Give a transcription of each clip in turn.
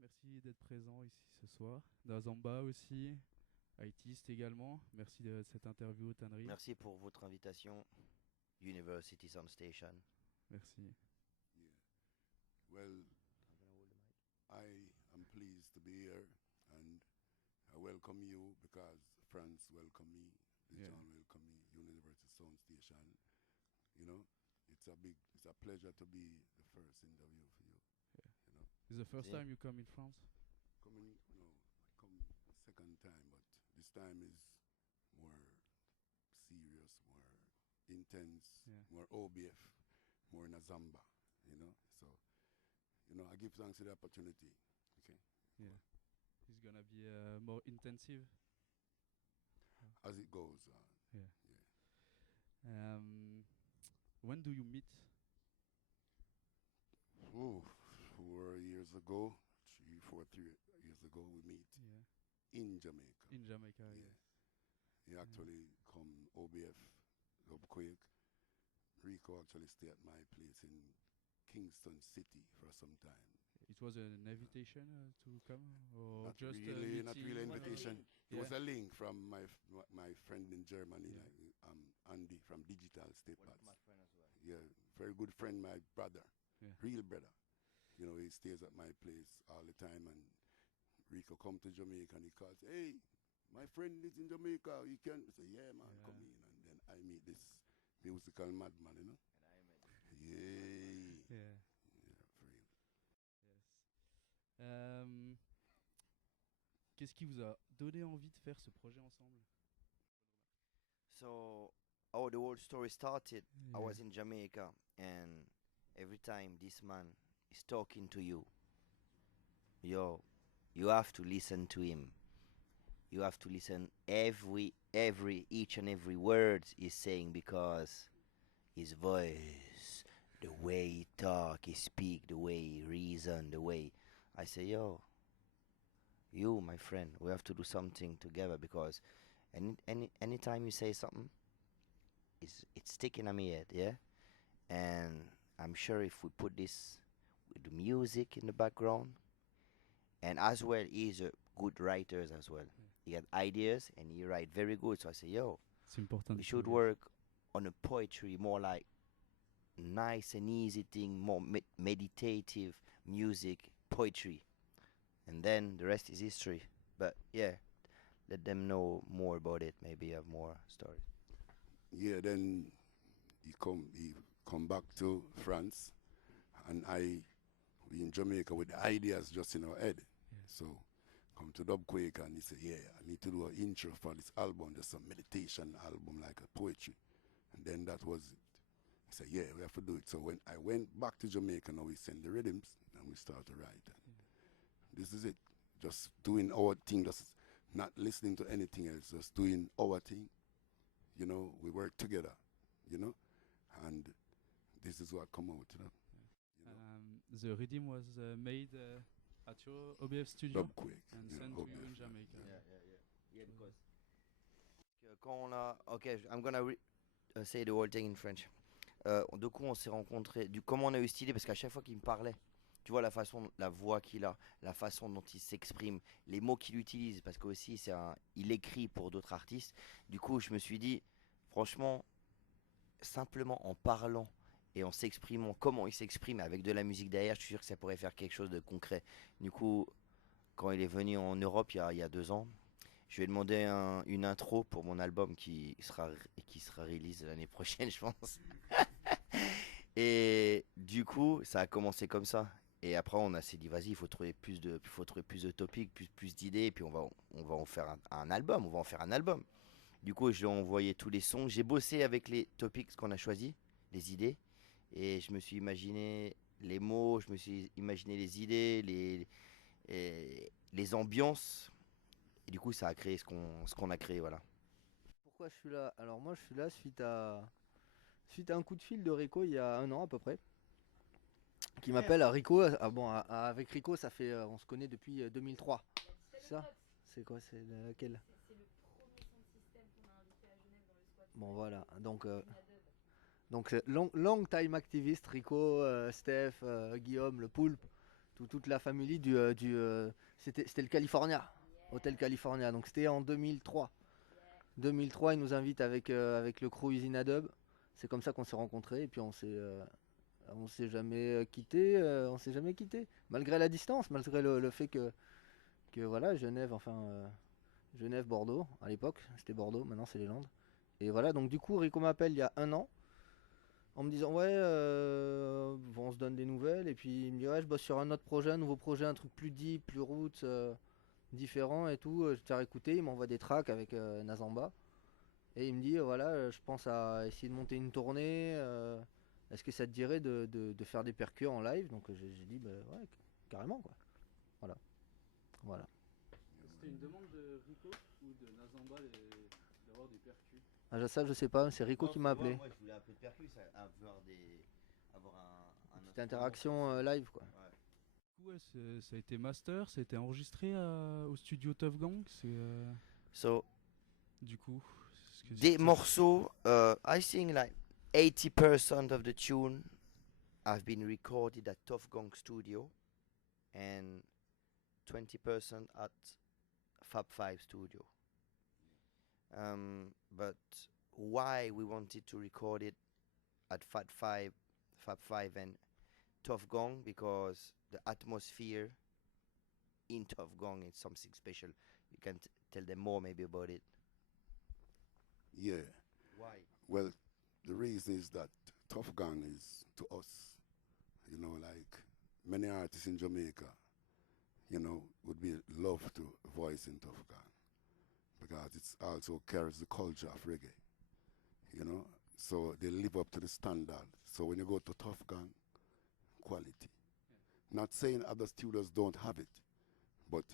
Merci d'être présent ici ce soir. Nazamba aussi, Itist également. Merci de cette interview aux tanneries. Merci pour votre invitation. University Sound Station. Merci. Yeah. Well, I am pleased to be here, and I welcome you because France welcome me, Dijon welcome me, University Sound Station. You know, it's a pleasure to be the first interview for you. Yeah. You know, Is the first Yeah. time you come in France? I come second time, but this time is more serious, more intense, more O.B.F, more Nazamba. You know, so I give thanks to the opportunity. Okay. Yeah. It's gonna be more intensive. As it goes. Yeah. When do you meet? Oh, 4 years ago, 3 years ago, we meet in Jamaica. In Jamaica, Yeah. yes. He actually come O.B.F, Quick. Rico actually stay at my place in Kingston City for some time. It was an invitation to come, or Not just really, a not meeting? really invitation. It Yeah. was a link from my friend in Germany, Andy from Digital Step One of Pads. my friend as well. Yeah, very good friend, my brother, Yeah. real brother. You know, he stays at my place all the time, and Rico come to Jamaica and he calls, hey, my friend is in Jamaica, you can say, yeah man, come in. And then I meet this musical madman, you know. And I met Yeah. Yeah, for real. Yes. Qu'est-ce qui vous a donné envie de faire ce projet ensemble? So, how the whole story started, I was in Jamaica, and every time this man is talking to you, you have to listen to him. You have to listen each and every word he's saying, because his voice, the way he talk, he speak, the way he reason, the way I say, yo, you, my friend, we have to do something together, because anytime you say something, it's sticking on my head, yeah? And I'm sure if we put this with the music in the background, and as well, he's a good writer as well. He got ideas and he write very good. So I say, yo, it's important. We should work on a poetry more like nice and easy thing, more meditative music, poetry. And then the rest is history. But yeah, let them know more about it. Maybe have more stories. Yeah, then he come back to France, and we in Jamaica with the ideas just in our head. Yeah. So come to Dubquake and he said, yeah, I need to do an intro for this album, just a meditation album like a poetry. And then that was it. I said, yeah, we have to do it. So when I went back to Jamaica, now we send the rhythms and we start to write. This is it. Just doing our thing, just not listening to anything else, just doing our thing. You know, we work together, you know, and this is what come out. You know? The rhythm was made at your O.B.F studio Dubquake, and yeah, sent to you O.B.F, in Jamaica. Yeah, because quand on a, okay, I'm gonna say the whole thing in French. Du coup, on s'est rencontrés. Comment on a eu cette idée? Parce qu'à chaque fois qu'il me parlait, tu vois la voix qu'il a, la façon dont il s'exprime, les mots qu'il utilise, parce qu'aussi il écrit pour d'autres artistes. Du coup, je me suis dit, franchement, simplement en parlant et en s'exprimant comment il s'exprime avec de la musique derrière, je suis sûr que ça pourrait faire quelque chose de concret. Du coup, quand il est venu en Europe il y a 2 ans, je lui ai demandé une intro pour mon album qui sera release l'année prochaine, je pense. Et du coup, ça a commencé comme ça. Et après, on s'est dit, vas-y, il faut trouver plus de topics, plus d'idées, et puis on va en faire un album. On va en faire un album. Du coup, je lui ai envoyé tous les sons. J'ai bossé avec les topics qu'on a choisis, les idées, et je me suis imaginé les mots, je me suis imaginé les idées, les ambiances. Et du coup, ça a créé ce qu'on a créé, voilà. Pourquoi je suis là? Alors moi je suis là suite à un coup de fil de Rico il y a 1 an à peu près. Qui m'appelle à Rico. Avec Rico ça fait on se connaît depuis 2003. C'est ça? C'est quoi? C'est laquelle? C'est le premier son de système qu'on a invité à Genève dans le squat. Bon voilà, donc long time activiste, Rico, Steph, Guillaume, le Poulpe, toute la famille c'était le California, Hôtel California. Donc c'était en 2003. 2003, ils nous invitent avec le crew Usine à Dub. C'est comme ça qu'on s'est rencontrés et puis on s'est jamais quitté, malgré la distance, malgré le fait que voilà, Genève, Bordeaux, à l'époque, c'était Bordeaux, maintenant c'est les Landes. Et voilà, donc du coup, Rico m'appelle il y a un an, en me disant, ouais, bon, on se donne des nouvelles, et puis il me dit, ouais, je bosse sur un autre projet, un nouveau projet, un truc plus deep, plus roots, différent et tout, je t'ai réécouté, il m'envoie des tracks avec Nazamba, et il me dit, voilà, je pense à essayer de monter une tournée, est-ce que ça te dirait de faire des percus en live? Donc j'ai dit, bah ouais, carrément, quoi. Voilà. C'était une demande de Rico ou de Nazamba d'avoir des percus? Ah, ça, je sais pas, c'est Rico qui m'a appelé. Moi, je voulais un peu de percus, avoir un Petite interaction live, quoi. Ouais. Du coup, ouais, ça a été master, ça a été enregistré au studio Tough Gang. So, Du coup, des morceaux, I think like 80% of the tune have been recorded at Tough Gang Studio and 20% at Fab 5 Studio. But why we wanted to record it at Fab 5 and Tough Gang? Because the atmosphere in Tough Gang is something special. You can tell them more maybe about it. Yeah. Why? Well, the reason is that Tough Gang is to us, like many artists in Jamaica, would be love to voice in Tough Gang because it also carries the culture of reggae, So they live up to the standard. So when you go to Tough Gang, quality. Not saying other studios don't have it, but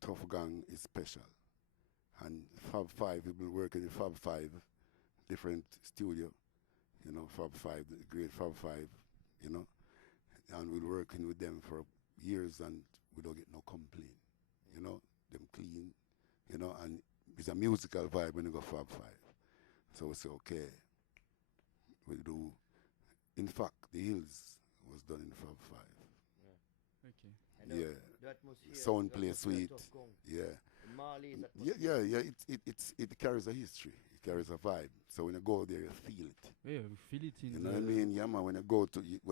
Tough Gang is special. And Fab 5, we've been working in Fab 5, different studio, Fab 5, the great Fab 5, and we're working with them for years and we don't get no complaint, them clean, and it's a musical vibe when you go Fab 5. So we say, okay, we do, in fact, The Hills was done in Fab 5. Okay. And Yeah. The atmosphere. Sound the play atmosphere of sweet. Tough Gang. Yeah. The Marley's Yeah, atmosphere. it carries a history. It carries a vibe. So when you go there, you feel it. Yeah, we feel it in You know what I mean? Yeah, man. When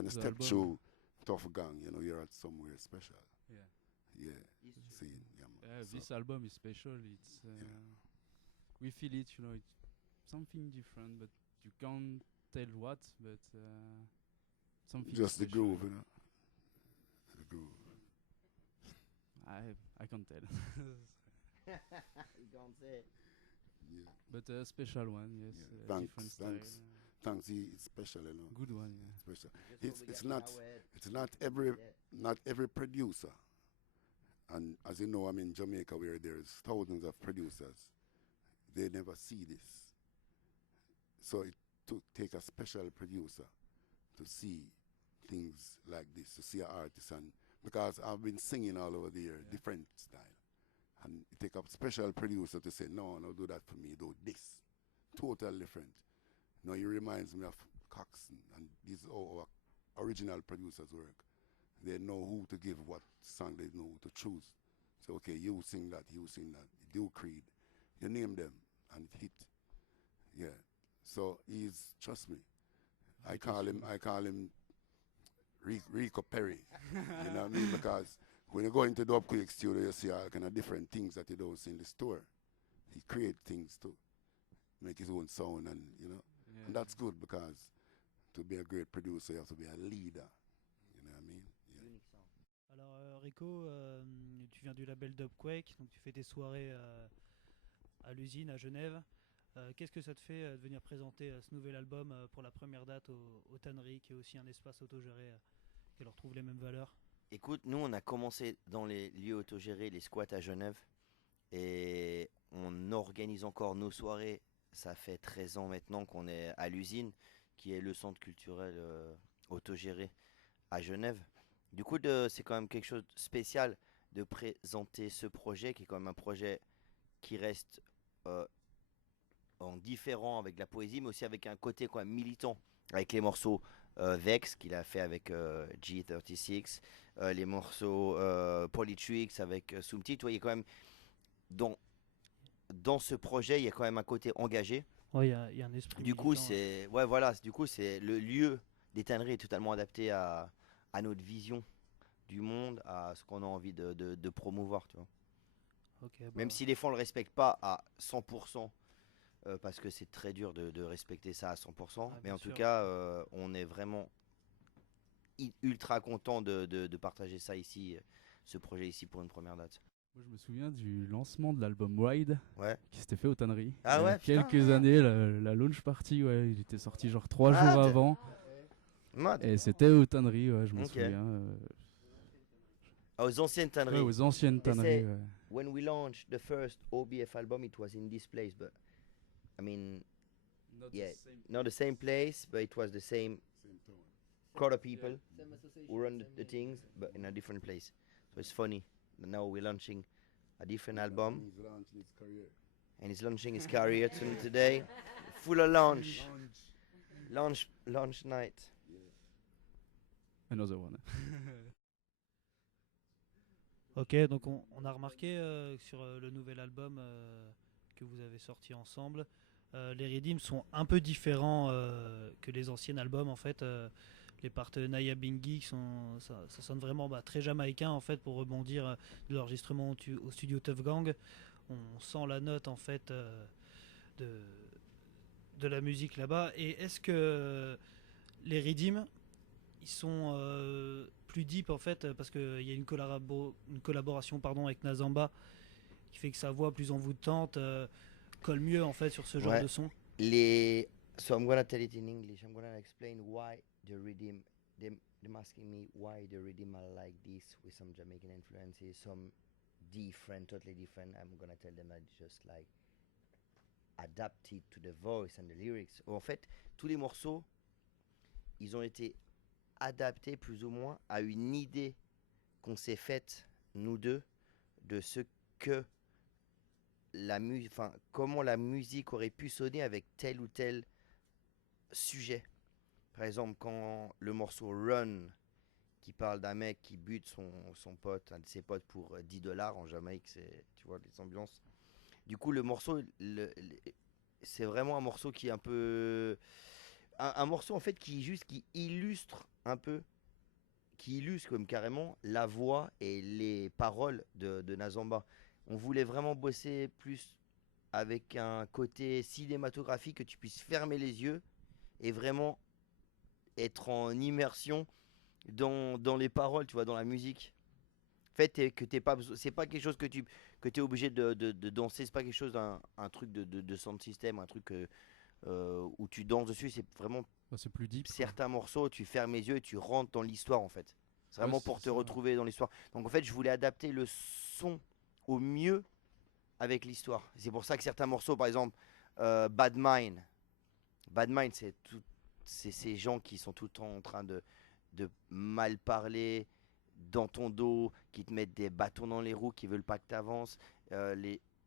you step album. through Tough Gang, you're at somewhere special. Yeah. Yeah. It's true. See, yeah, man. Yeah, So, this album is special. It's we feel it, it's something different, but you can't tell what. But something. just the special. groove, The groove. I can't tell. You can't say. Yeah. But a special one, yes. Yeah. Different Thanks, style. thanks. Thanks, it's special, Good one, yeah. Special. Just It's what we got not- in our head. It's not Yeah. not every producer. And as you know, I'm in Jamaica where there's thousands of producers. They never see this. So it took take a special producer to see things like this, to see an artist. And because I've been singing all over the year, Yeah. different style. And it take a special producer to say, no, do that for me, do this. Total different. No, it reminds me of Coxon, and these are our original producers' work. They know who to give what song, they know who to choose. So, okay, you sing that, you do Creed. You name them, and it hit. Yeah. So trust me, I call him Rico Perry. You know what I mean? Because when you go into the Upquick studio, you see all kind of different things that you don't see in the store. He create things too, make his own sound, and Yeah. and that's good because to be a great producer, you have to be a leader. You know what I mean? Yeah. Unique sound. Alors Rico, tu viens du label Dubquake, donc tu fais tes soirées à l'usine à Genève. Qu'est-ce que ça te fait de venir présenter ce nouvel album pour la première date aux tanneries, qui est aussi un espace autogéré qui leur trouve les mêmes valeurs? Écoute, nous on a commencé dans les lieux autogérés, les squats à Genève, et on organise encore nos soirées. Ça fait 13 ans maintenant qu'on est à l'usine, qui est le centre culturel autogéré à Genève. Du coup, c'est quand même quelque chose de spécial de présenter ce projet, qui est quand même un projet qui reste en différent avec la poésie, mais aussi avec un côté quand même militant, avec les morceaux Vex qu'il a fait avec G36, les morceaux Polytrix avec Soumti. Tu vois, il y a quand même dans ce projet, il y a quand même un côté engagé. Ouais, il y a un esprit Du coup, militant, ouais. c'est ouais, voilà, du coup, c'est le lieu des tanneries est totalement adapté à notre vision du monde, à ce qu'on a envie de promouvoir, tu vois. Ok, Même bah, si les fois on le respecte pas à 100%, parce que c'est très dur de respecter ça à 100%, ouais, mais bien en tout sûr. cas, on est vraiment ultra content de partager ça ici, ce projet ici pour une première date. Moi, je me souviens du lancement de l'album Ride Ouais. qui s'était fait aux tanneries. Ah Il y a ouais, putain, quelques ouais. années, la launch party, ouais, il était sorti genre 3 jours Mad. avant. Mad. Et c'était aux tanneries, ouais, je m'en Ok. souviens. Aux anciennes Ouais, tanneries. aux anciennes They tanneries. say Ouais. when we launched the first O.B.F album, it was in this place, but I mean, yeah, not the same place, but it was the same crowd of people who run the things, but in a different place. So it's funny. Now we're launching a different album, He's launching his career. and he's launching his career today. Full of launch night. Another one. Ok, donc on a remarqué sur le nouvel album que vous avez sorti ensemble, les rythmes sont un peu différents que les anciens albums en fait. Les partenariats Bingy ça sonne vraiment très jamaïcain en fait pour rebondir de l'enregistrement au studio Tough Gang. On sent la note en fait de, de la musique là-bas. Et est-ce que les rythmes ils sont plus deep en fait parce qu'il y a une collaboration avec Nazamba qui fait que sa voix plus envoûtante colle mieux en fait sur ce genre Ouais. de son. So I'm gonna tell it in English. I'm gonna explain why the rhythm. Them asking me why the rhythm are like this with some Jamaican influences, some different, totally different. I'm gonna tell them that just like adapted to the voice and the lyrics. En fait, tous les morceaux, ils ont été adaptés plus ou moins à une idée qu'on s'est faite nous deux de ce que comment la musique aurait pu sonner avec tel ou tel sujet. Par exemple, quand le morceau Run, qui parle d'un mec qui bute son pote, un de ses potes pour $10 en Jamaïque, c'est, tu vois, les ambiances. Du coup, le morceau, c'est vraiment un morceau qui est un peu... Un morceau, en fait, qui illustre un peu, qui illustre comme carrément la voix et les paroles de Nazamba. On voulait vraiment bosser plus avec un côté cinématographique, que tu puisses fermer les yeux et vraiment être en immersion dans les paroles, tu vois, dans la musique. En fait, que t'es pas, c'est pas quelque chose que t'es obligé de danser, c'est pas quelque chose un truc de sound system, un truc où tu danses dessus, c'est vraiment C'est plus deep. certains morceaux, tu fermes les yeux et tu rentres dans l'histoire en fait. C'est Ouais, vraiment c'est pour te ça. retrouver dans l'histoire. Donc en fait, je voulais adapter le son au mieux avec l'histoire. C'est pour ça que certains morceaux, par exemple, Bad Mind, c'est ces gens qui sont tout le temps en train de mal parler dans ton dos, qui te mettent des bâtons dans les roues, qui veulent pas que tu avances.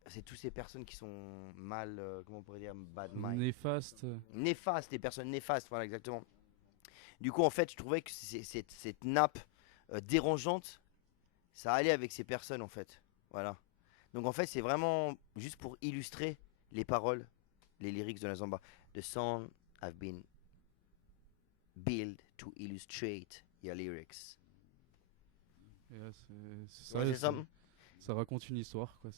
C'est toutes ces personnes qui sont mal, comment on pourrait dire, bad mind. Néfaste. Néfastes, des personnes néfastes, voilà exactement. Du coup, en fait, je trouvais que cette nappe dérangeante, ça allait avec ces personnes, en fait. Voilà. Donc, en fait, c'est vraiment juste pour illustrer les paroles, les lyrics de Nazamba. The song have been built to illustrate your lyrics. Yeah, Ouais, ça raconte une histoire, quoi.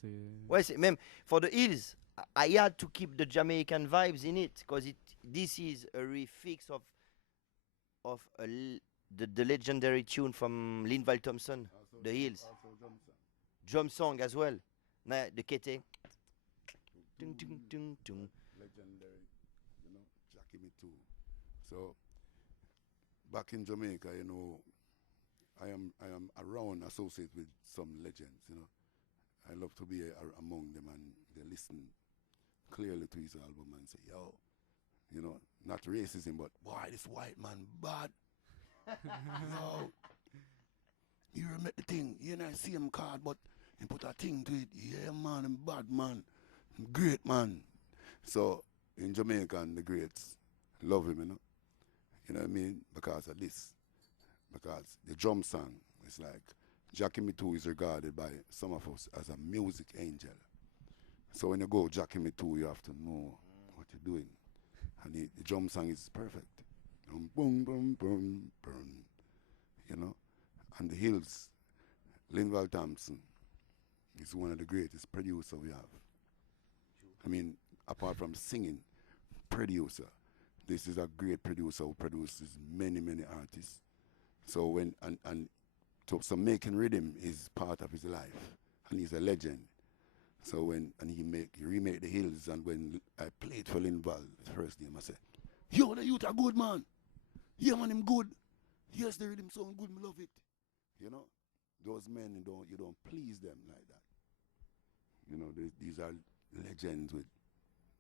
Ouais, c'est même for the Hills. I had to keep the Jamaican vibes in it because this is a refix of the legendary tune from Linval Thompson, The Hills. Drum song as well. The kete. Legendary, Jackie Me Too. So back in Jamaica, I am around associated with some legends, I love to be among them, and they listen clearly to his album and say, yo, not racism, but boy, this white man bad. Yo, you remember the thing, I see him card, but he put a thing to it. Yeah, man, him bad man, great man. So in Jamaica, and the greats love him, You know what I mean? Because of this. Because the drum song is like, Jackie Me Too is regarded by some of us as a music angel. So when you go Jackie Me Too, you have to know what you're doing. And the drum song is perfect. Boom, boom, boom, boom, boom. You know? And the Hills, Linval Thompson is one of the greatest producers we have. I mean, apart from singing, producer. This is a great producer who produces many, many artists. So when so making rhythm is part of his life, and he's a legend. So when he remake the Hills, and when I played for Linval the first game, I said, "Yo, the youth are good, man. Yeah, man, him good. Yes, the rhythm sound good, me love it." You know, those men you don't please them like that. You know, these are legends with,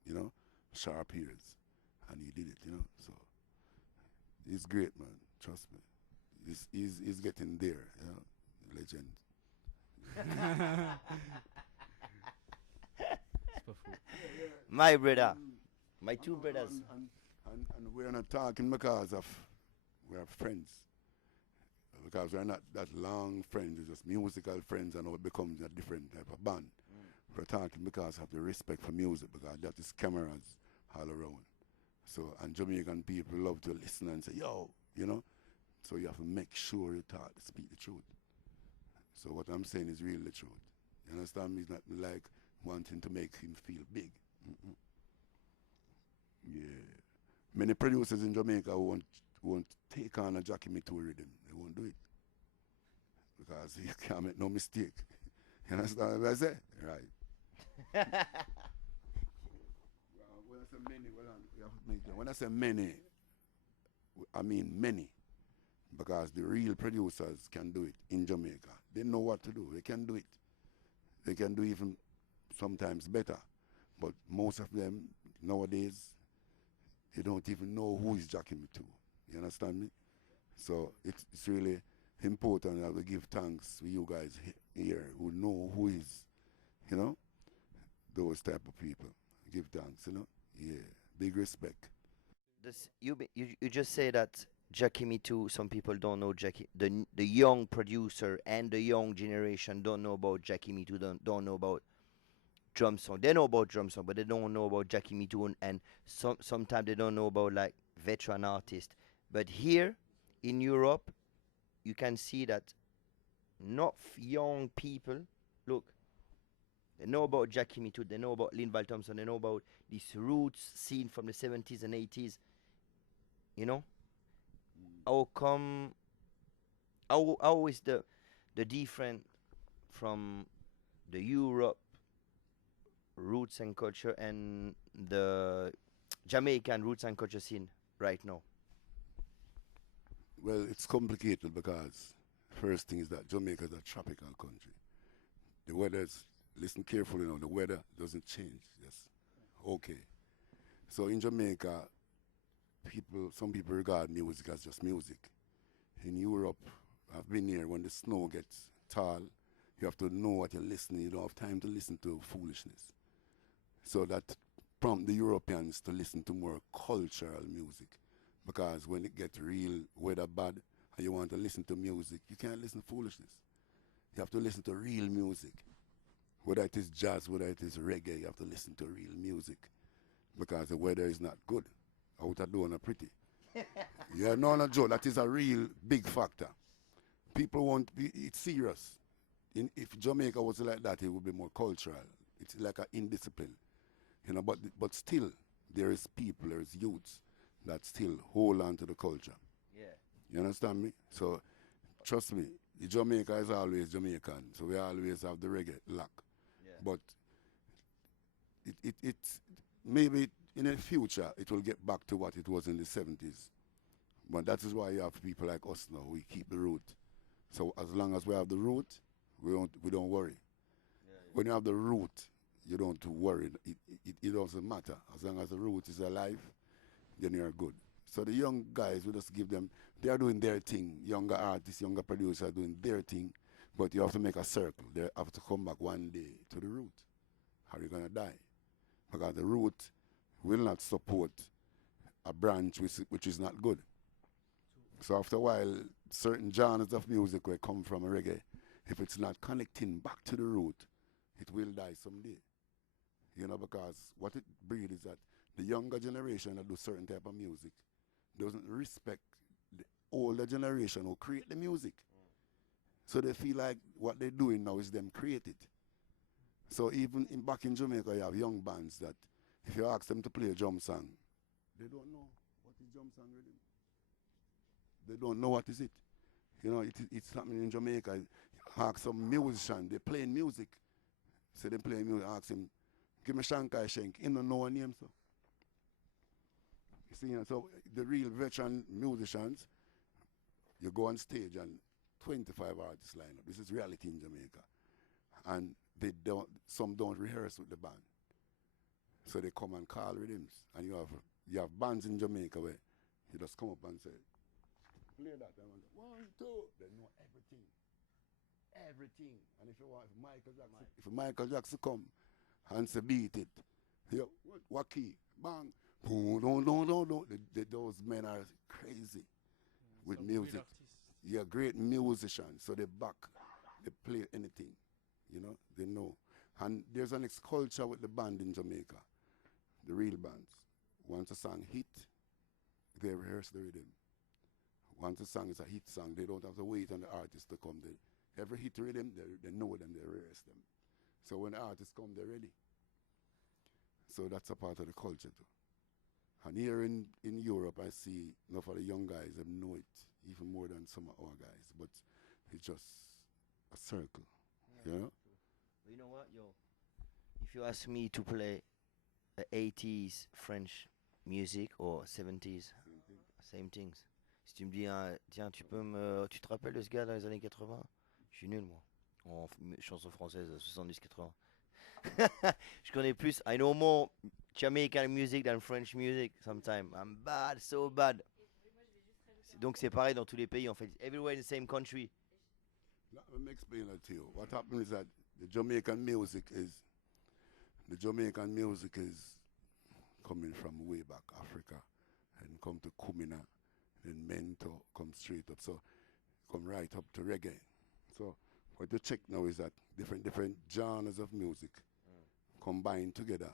you know, sharp ears, and he did it. You know, so he's great, man. Trust me. He's getting there, you know, legend. My brother, my two brothers. And we're not talking because we're friends. Because we're not that long friends, we're just musical friends, and it becomes a different type of band. We're talking because of the respect for music, because that is cameras all around. So, and Jamaican people love to listen and say, yo, you know. So you have to make sure you speak the truth. So what I'm saying is really the truth. You understand me? It's not like wanting to make him feel big. Mm-mm. Yeah. Many producers in Jamaica won't take on a Jackie Me Too rhythm. They won't do it. Because you can't make no mistake. You understand what I say? Right. When I say many, I mean many. Because the real producers can do it in Jamaica. They know what to do. They can do it. They can do even sometimes better. But most of them nowadays, they don't even know who is Jackie Me Too. You understand me? So it's really important that we give thanks to you guys here who know who is, you know, those type of people. Give thanks, you know? Yeah. Big respect. You just say that Jackie Me Too. Some people don't know Jackie. The young producer and the young generation don't know about Jackie Me Too. Don't know about drum song. They know about drum song, but they don't know about Jackie Me Too. And sometimes they don't know about like veteran artists. But here in Europe, you can see that not young people. Look, they know about Jackie Me Too. They know about Linval Thompson. They know about this roots scene from the 70s and 80s. You know, how come? How is the different from the Europe roots and culture and the Jamaican roots and culture scene right now? Well, it's complicated because first thing is that Jamaica is a tropical country. The weather's, listen carefully now, the weather doesn't change. Yes. Okay. So in Jamaica, some people regard music as just music. In Europe, I've been here when the snow gets tall, you have to know what you're listening. You don't have time to listen to foolishness. So that prompt the Europeans to listen to more cultural music. Because when it gets real weather bad and you want to listen to music, you can't listen to foolishness. You have to listen to real music. Whether it is jazz, whether it is reggae, you have to listen to real music. Because the weather is not good. Out of door not pretty. Yeah, no, Joe, that is a real big factor. People want, it's serious. If Jamaica was like that, it would be more cultural. It's like an indiscipline. You know, but still, there is people, there is youths that still hold on to the culture. Yeah. You understand me? So, trust me, Jamaica is always Jamaican, so we always have the reggae lock. Yeah. But it's maybe in the future it will get back to what it was in the 70s. But that is why you have people like us now. We keep the root. So as long as we have the root, we don't worry. Yeah. When you have the root, you don't worry. It doesn't matter. As long as the root is alive, then you're good. So the young guys, we just give them, they are doing their thing. Younger artists, younger producers are doing their thing. But you have to make a circle. They have to come back one day to the root. How are you going to die? Because the root will not support a branch which is not good. So after a while, certain genres of music will come from reggae. If it's not connecting back to the root, it will die someday. You know, because what it breeds is that the younger generation that do certain type of music doesn't respect the older generation who create the music. So they feel like what they're doing now is them create it. So even back in Jamaica, you have young bands that if you ask them to play a drum song, they don't know what is drum song rhythm. They don't know what is it. You know, it's happening in Jamaica. Ask some musician, they playing music. So they playing music, ask him, give me Shankai Shank. He don't know a name, so. You see, so the real veteran musicians, you go on stage and 25 artists line up. This is reality in Jamaica. And some don't rehearse with the band. So they come and call rhythms. And you have bands in Jamaica where you just come up and say, play that. And 1, 2. They know everything. Everything. And if Michael Jackson come and say beat it, what key? Bang. Boom, don't. Those men are crazy with music. Yeah, great musicians. So they play anything. You know, they know. And there's an culture with the band in Jamaica, the real bands. Once a song hit, they rehearse the rhythm. Once a song is a hit song, they don't have to wait on the artist to come. Every hit rhythm, they know them, they rehearse them. So when the artists come, they're ready. So that's a part of the culture too. And here in Europe, I see enough of the young guys that know it even more than some of our guys. But it's just a circle, you know? You know what, if you ask me to play 80s French music or 70s, same things. Si tu me dis, tiens, tu te rappelles de ce gars dans les années 80? Je suis nul, moi, en chanson française 70-80. Je connais plus, I know more Jamaican music than French music sometimes. I'm bad, so bad. Donc c'est pareil dans tous les pays en fait. Everywhere in the same country. Let me explain that to you. What happens is that the Jamaican music is coming from way back Africa and come to Kumina, then Mento, come straight up. So come right up to reggae. So what you check now is that different genres of music combined together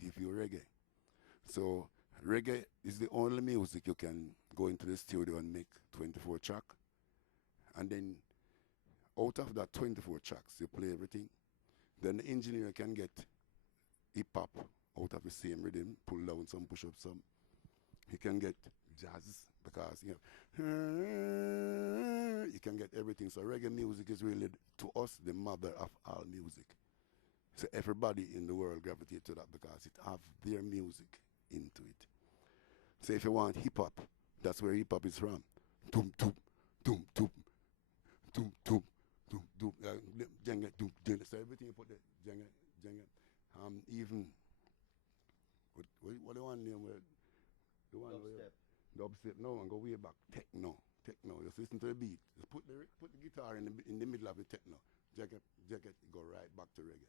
give you reggae. So reggae is the only music you can go into the studio and make 24 track. And then out of that 24 tracks, you play everything. Then the engineer can get hip-hop out of the same rhythm, pull down some, push up some. He can get jazz because, you can get everything. So reggae music is really, to us, the mother of all music. So everybody in the world gravitate to that because it have their music into it. So if you want hip-hop, that's where hip-hop is from. Doom, doom, doom, doom, doom, doom. Jenga, so everything you put there, jenga. Even what the one name where the one dubstep. No, and go way back. Techno. Just listen to the beat. Just put the guitar in the middle of the techno. Jacket, go right back to reggae.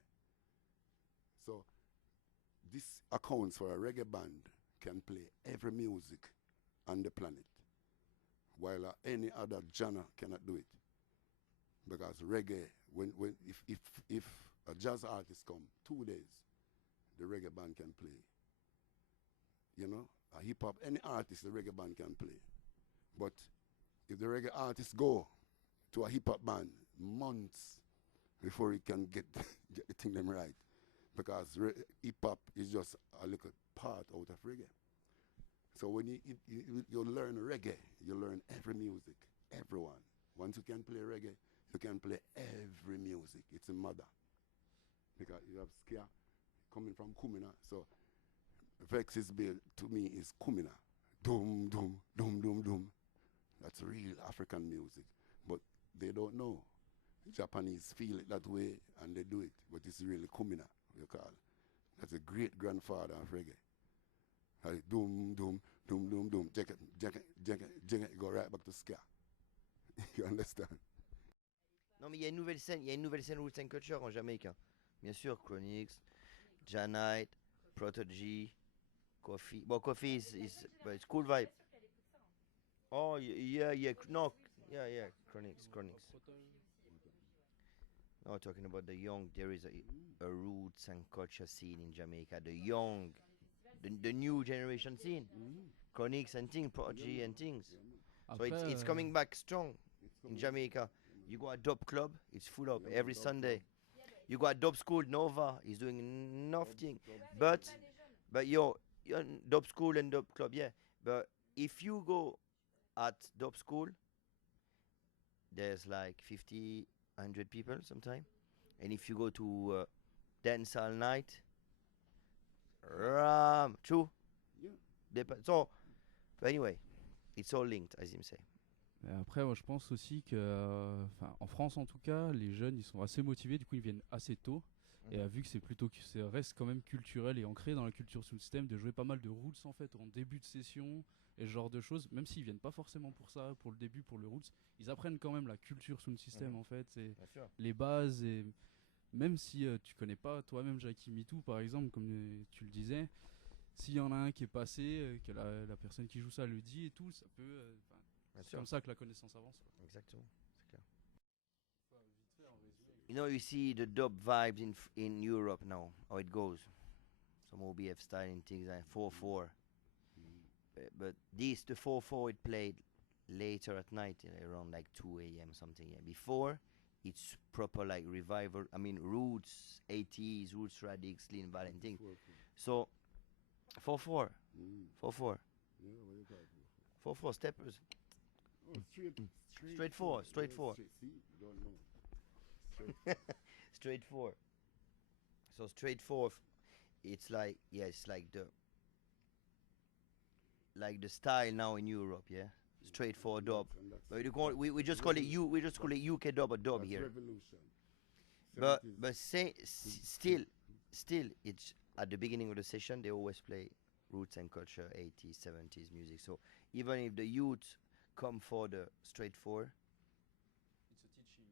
So this accounts for a reggae band can play every music on the planet, while any other genre cannot do it. Because reggae, if a jazz artist come 2 days, the reggae band can play. You know, a hip hop, any artist, the reggae band can play. But if the reggae artist go to a hip hop band, months before he can get the thing them right, because hip hop is just a little part out of reggae. So when you learn reggae, you learn every music, everyone. Once you can play reggae, you can play every music. It's a mother. Because you have Skia coming from Kumina. So Vex's bill to me is Kumina. Doom, doom, doom, doom, doom. That's real African music. But they don't know. Japanese feel it that way and they do it. But it's really Kumina, you call. That's a great grandfather of reggae. Like doom, doom, doom, doom, doom. Jacket, go right back to Skia. You understand? Non mais il y a une nouvelle scène Roots and Culture en Jamaïque. Hein. Bien sûr, Chronix, Janite, Prodigy, Coffee. Bon, Coffee is but it's cool vibe. Oh, yeah, yeah, no, yeah, yeah, Chronics, Chronics. No, talking about the young, there is a roots and culture scene in Jamaica. The young, the new generation scene. Chronics and things, Prodigy and things. So Après, it's coming back strong in Jamaica. You go a dub club, it's full up every Sunday. You got dub school, Nova is doing nothing. But yo, dub school and dub club, yeah. But if you go at dub school, there's like 50, 100 people sometime. And if you go to dance all night, true. So, but anyway, it's all linked, as him say. mais après, moi, je pense aussi que, enfin, en France en tout cas, les jeunes, ils sont assez motivés, du coup, ils viennent assez tôt. Et vu que c'est plutôt, ça reste quand même culturel et ancré dans la culture sous système, de jouer pas mal de rules en fait en début de session et ce genre de choses, même s'ils viennent pas forcément pour ça, pour le début, pour le rules, ils apprennent quand même la culture sous le système en fait, et Bien sûr. les bases. Et même si tu connais pas toi-même Jackie Mitou par exemple, comme tu le disais, s'il y en a un qui est passé, que la personne qui joue ça le dit et tout, ça peut. Bien C'est sûr. comme ça que la connaissance avance. Exactement. C'est clair. You know, you see the dub vibes in Europe now, how it goes. Some O.B.F style and things like 4/4. But the 4/4 it played later at night, around like 2 a.m. something. Yeah. Before, it's proper like revival. I mean, roots, 80s, roots, radix, lean Valentine. So, 4/4, 4/4, 4/4 steppers. Straight 4, straight 4. Straight 4. So straight 4, it's like, yeah, it's like the style now in Europe, yeah. Straight 4 dub. But we just call it UK dub or dub here. But still it's at the beginning of the session they always play roots and culture, 80s, 70s music. So even if the youth come for the straight 4, It's a teaching.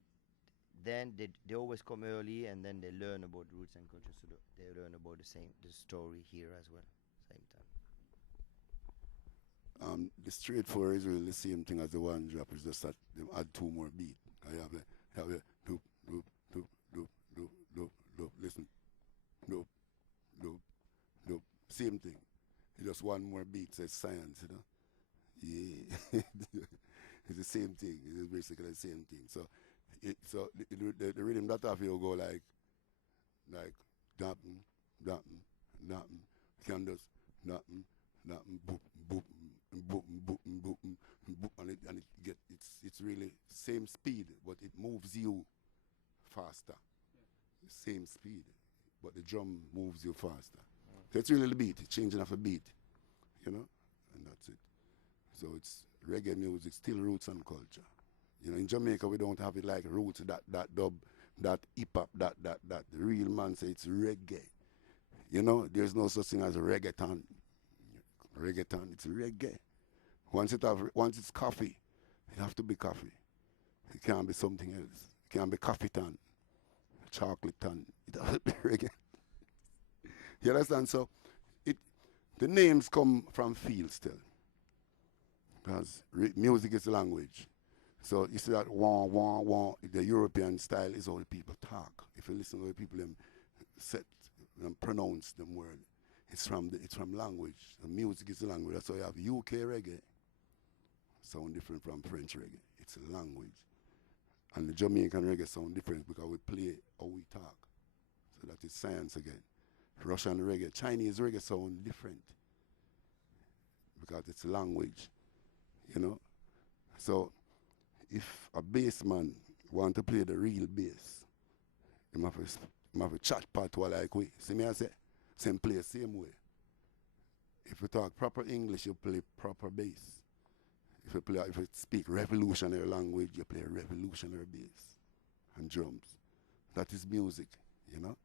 then they always come early and then they learn about roots and culture, so they learn about the story here as well, same time. The straight four is really the same thing as the one drop. It's just that they add 2 more beats. I have a doop, doop, doop, doop, doop, doop, doop. Listen, doop, doop, doop. Same thing. It's just 1 more beat. Says science, you know. Yeah, it's the same thing. It's basically the same thing. So, the rhythm that have you go like dapping, dapping, dapping. You can just dapping, dapping, boop, boop, boop, boop, boop, boop, and it get it's really same speed, but it moves you faster. Same speed, but the drum moves you faster. So it's really the beat. It's changing of a beat, you know, and that's it. So it's reggae music, still roots and culture. You know, in Jamaica we don't have it like roots, that dub, that hip hop, that the real man say it's reggae. You know, there's no such thing as reggaeton. Reggaeton, it's reggae. Once it's coffee, it have to be coffee. It can't be something else. It can't be coffee ton, chocolate ton. It has to be reggae. You understand? So the names come from feel still. Because music is language. So you see that wah, wah, wah, the European style is how the people talk. If you listen to the people them set and pronounce them word, it's from language. The music is the language. That's why you have UK reggae. Sound different from French reggae. It's a language. And the Jamaican reggae sound different because we play how we talk. So that is science again. Russian reggae, Chinese reggae sound different because it's language, you know. So if a bass man want to play the real bass, he have a chat part like we. See me I say, same play same way. If you talk proper English, you play proper bass. If you speak revolutionary language, you play revolutionary bass and drums. That is music, you know,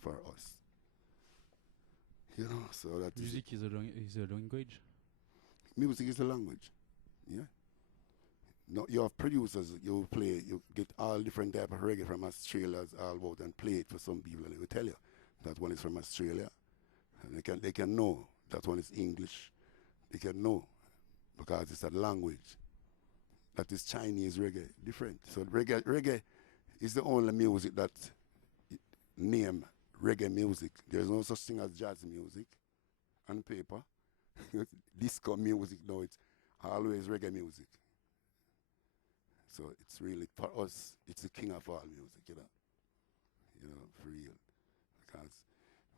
for us. You know, so that Music is a language. Music is a language, yeah. No, you have producers. You get all different type of reggae from Australia all about and play it for some people, and they will tell you that one is from Australia, and they can know that one is English. They can know, because it's a language. That is Chinese reggae, different. So reggae is the only music that name reggae music. There's no such thing as jazz music on paper. Disco music, no, it's always reggae music. So it's really, for us, it's the king of all music, you know. You know, for real. Because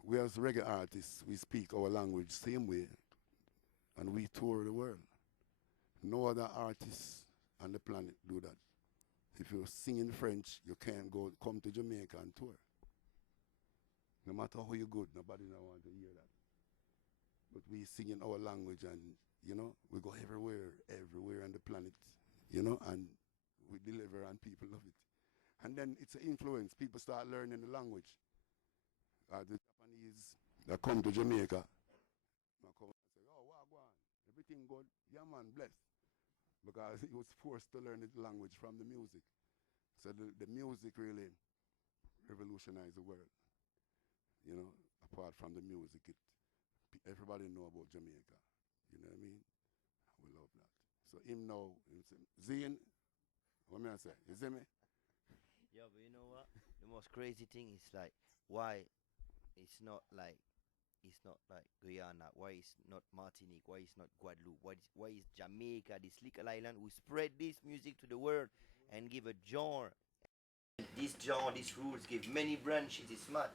we as reggae artists, we speak our language same way, and we tour the world. No other artists on the planet do that. If you sing in French, you can't come to Jamaica and tour. No matter how you're good, nobody don't want to hear that. But we sing in our language, and you know, we go everywhere on the planet, you know, and we deliver and people love it. And then it's an influence. People start learning the language. The Japanese that come to Jamaica, they come and say, oh, wagwan, everything good, yeah man, blessed. Because he was forced to learn the language from the music. So the music really revolutionized the world. You know, apart from the music, everybody know about Jamaica. You know what I mean? We love that. So him now, Zane, what may I say? You see me? Yeah, but you know what? The most crazy thing is like why it's not like Guyana, why it's not Martinique, why it's not Guadeloupe, why is Jamaica, this little island who spread this music to the world and give a genre. This genre, these roots give many branches, it's mad.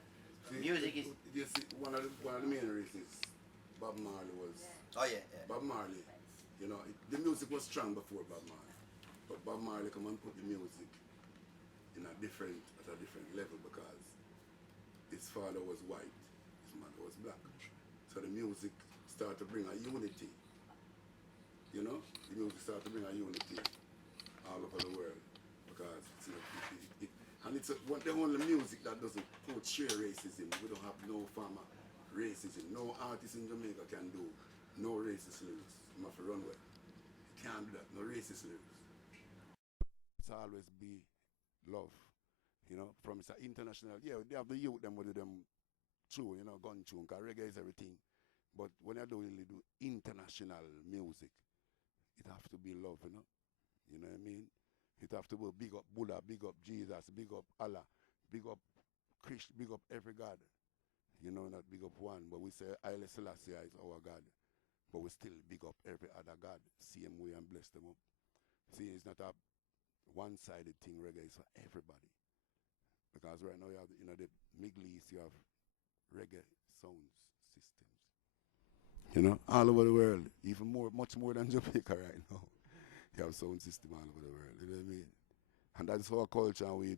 Music is... You see, one of the main reasons Bob Marley was... Oh yeah. Bob Marley, you know, the music was strong before Bob Marley. But Bob Marley come and put the music at a different level because his father was white, his mother was black. So the music started to bring a unity. You know, the music started to bring a unity all over the world because it's, and it's the only music that doesn't portray racism. We don't have no form of racism. No artist in Jamaica can do no racist lyrics. You have to run well. You can't do that. No racist lyrics. It's always be love. You know, from it's an international, yeah, they have the youth them with them true, you know, gun tune, because reggae is everything. But when you really do international music, it have to be love, you know. You know what I mean? It have to be big up Buddha, big up Jesus, big up Allah, big up Christ, big up every God. You know, not big up one, but we say Haile Selassie is our God. But we still big up every other God, same way, and bless them up. See, it's not a one-sided thing, reggae is for everybody. Because right now you have, you know, the Middle East, you have reggae sound systems. You know, all over the world, even much more than Jamaica right now. You have sound system all over the world, you know what I mean? And that's our culture, and we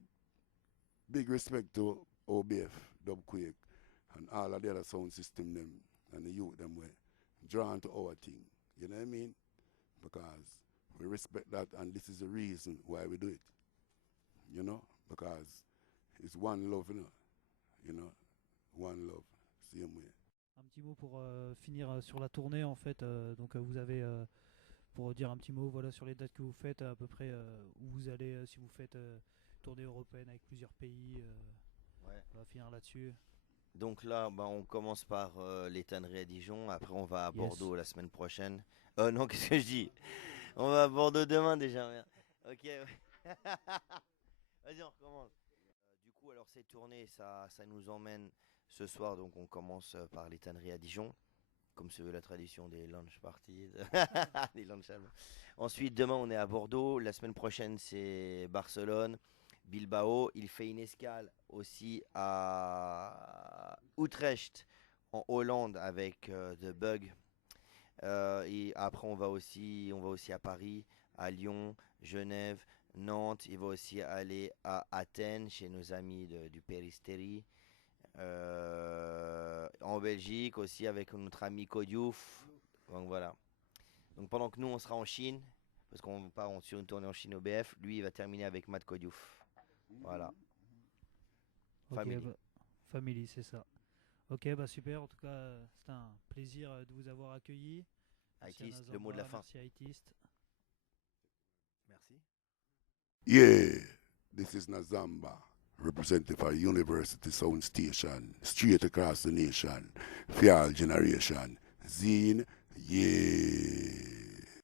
big respect to O.B.F, Dubquake, and all of the other sound system them, and the youth them were drawn to our thing, you know what I mean? Because we respect that, and this is the reason why we do it, you know? Because it's one love, you know, one love, same way. Un petit mot pour finir sur la tournée en fait. Donc vous avez, pour dire un petit mot voilà, sur les dates que vous faites, à peu près où vous allez, si vous faites tournée européenne avec plusieurs pays. Ouais. On va finir là-dessus. Donc là, bah, on commence par les tanneries à Dijon, après on va à Bordeaux la semaine prochaine. Non, qu'est-ce que je dis? On va à Bordeaux demain déjà. Merde. Ok. Vas-y, on recommence. Du coup, alors ces tournées, ça nous emmène ce soir, donc on commence par les tanneries à Dijon, comme se veut la tradition des lunch parties, des lunch albums. Ensuite, demain, on est à Bordeaux. La semaine prochaine, c'est Barcelone, Bilbao. Il fait une escale aussi à Utrecht, en Hollande, avec The Bug. Et après, on va aussi à Paris, à Lyon, Genève, Nantes. Il va aussi aller à Athènes, chez nos amis du Péristeri. En Belgique aussi avec notre ami O.B.F. Donc voilà. Donc pendant que nous on sera en Chine, parce qu'on part sur une tournée en Chine O.B.F, lui il va terminer avec O.B.F. Voilà. Okay, Family, c'est ça. Ok, bah super. En tout cas, c'était un plaisir de vous avoir accueilli. Itist, le mot de la fin. Merci à Itist. Merci. Yeah, this is Nazamba, representative for University Sound Station, straight across the nation, for all generation. Zine, yeah.